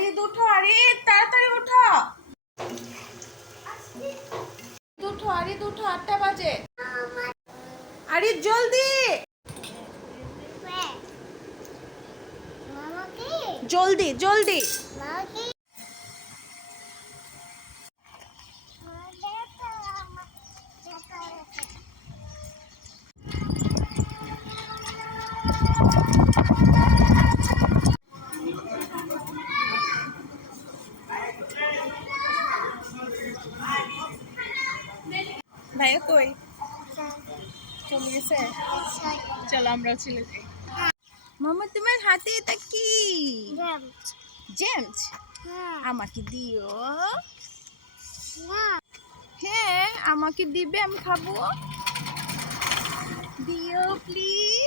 আরিদ উঠো, আরিদ তাড়াতাড়ি উঠো, উঠো আরিদ উঠো, 8টা বাজে। আরিদ জলদি জলদি জলদি। ভাইয়া কই চলে গেছে? চলো আমরাও চলে যাই। মামা তোমার হাতে এটা কি? জেমস। আমাকে দিও। হ্যাঁ আমাকে দিবে, আমি খাবো। দিও প্লিজ।